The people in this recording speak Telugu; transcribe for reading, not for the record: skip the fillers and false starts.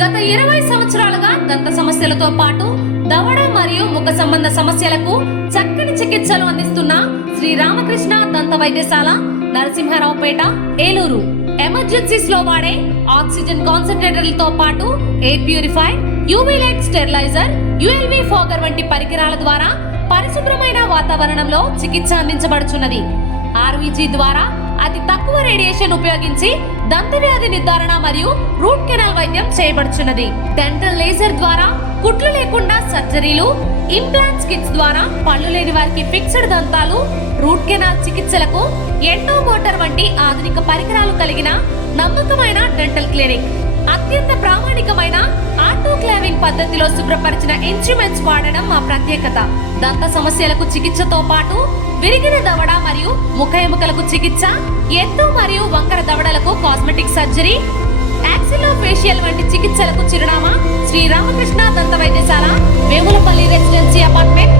గత 20 సంవత్సరాలుగా దంత సమస్యలతో పాటు దవడ మరియు ముఖ సంబంధ సమస్యలకు చక్కని చికిత్సలు అందిస్తున్న శ్రీ రామకృష్ణ దంత వైద్యశాల, నరసింహారావుపేట, ఏలూరు. ఎమర్జెన్సీస్ లో వాడే ఆక్సిజన్ కాన్సంట్రేటర్లతో పాటు air purifier, UV light steriliser, ULV fogger వంటి పరికరాల ద్వారా పరిశుభ్రమైన వాతావరణంలో చికిత్స అందించబడుచున్నది. ఆర్వీజీ ద్వారా అతి తక్కువ రేడియేషన్ ఉపయోగించి దంత వ్యాధి నిర్ధారణ మరియు రూట్ కెనాల్ వైద్యం చేయబడుచున్నది. డెంటల్ లేజర్ ద్వారా కుట్లు లేకుండా సర్జరీలు, ఇంప్లాంట్స్ కిట్స్ ద్వారా పళ్ళు లేని వారికి ఫిక్స్డ్ దంతాలు, రూట్ కెనాల్ చికిత్సలకు ఎండో మోటార్ వంటి ఆధునిక పరికరాలు కలిగిన నమ్మకమైన డెంటల్ క్లినిక్. అత్యంత ప్రామాణికమైన ఆటోక్లావింగ్ పద్ధతిలో శుభ్రపరిచిన ఇన్స్ట్రుమెంట్స్ వాడడం మా ప్రత్యేకత. దంత సమస్యలకు చికిత్సతో పాటు విరిగిన దవడ మరియు ముఖ ఎముకలకు చికిత్స, ఎత్తు మరియు వంకర దవడలకు కాస్మెటిక్ సర్జరీ, యాక్సిలోఫేషియల్ వంటి చికిత్సలకు చిరునామా శ్రీ రామకృష్ణ దంత వైద్యశాల, వేములపల్లి రెసిడెన్సీ అపార్ట్మెంట్,